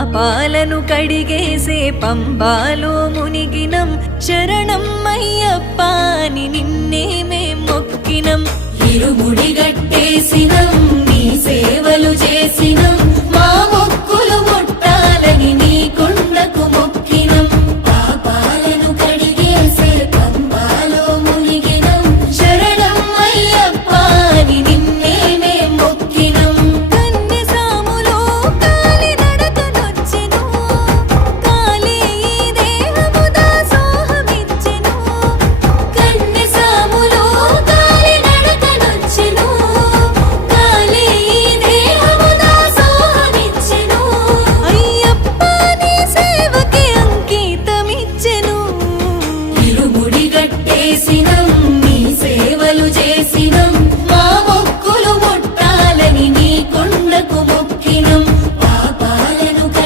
పాపాలను కడిగేసే పంబాలో మునిగినం శరణం అయ్యప్ప అని నిన్నే మేం మొక్కినం ఇరుముడి గట్టేసినం నీ సేవలు చేసినం